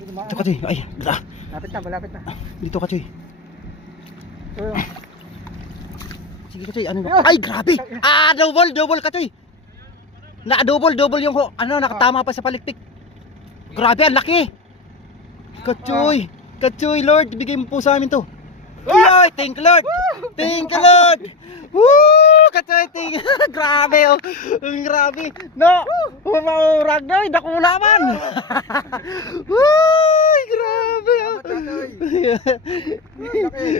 Dito ka, Choy. Ay, Lapit na, malapit na. dito ka, Choy. Sige ka, Choy. Ano ba? Ay, grabe! Double ka, Choy. Double yung nakatama pa sa palikpik. Grabe, ang laki. Kachoy, Lord, bigay mo po sa amin to. Ay, thank you, Lord. Thank you, Lord. Woo! Kachoy, grabe, oh. Grabe. No, maurag na, dakula man. Woo! Grabe, oh.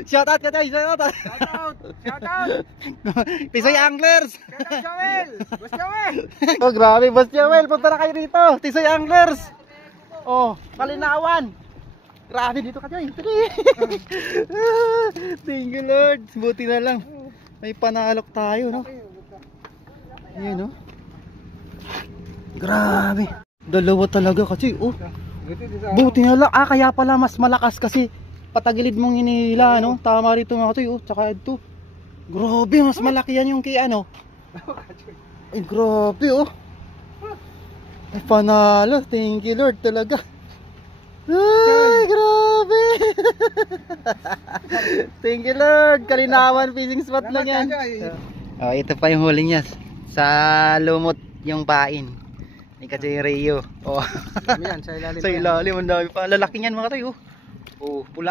Shout out, Kachoy, shout out. Shout out. Tisoy Anglers. Shout out, Joel. Boss Joel. Oh, grabe, Boss Joel, punta na kayo dito. Tisoy Anglers. Oh, Kalinawan. Grabe dito ka, Choy. Thank you, Lord. Buti na lang. May panalok tayo, no? Ayan, no? Grabe. Dalawa talaga kasi, oh. Buti na lang. Kaya pala mas malakas kasi patagilid mong inila, no? Tama rito mga Choy, oh. Tsaka ito. Grabe, mas malaki yan yung kay ano. Ay, grabe, oh. Ay, panalo. Thank you, Lord, talaga. Ay, grabe. Thank you, Lord. Kalinawan fishing spot lang yan. Oh, ito pa yung huli niya. Sa lumot yung pain. Ni Kachoy Rio. Oh. Yan, sa ilalim. Sa ilalim, ang dami pa. Lalaki niyan mga Choy, oh. Oh, pula.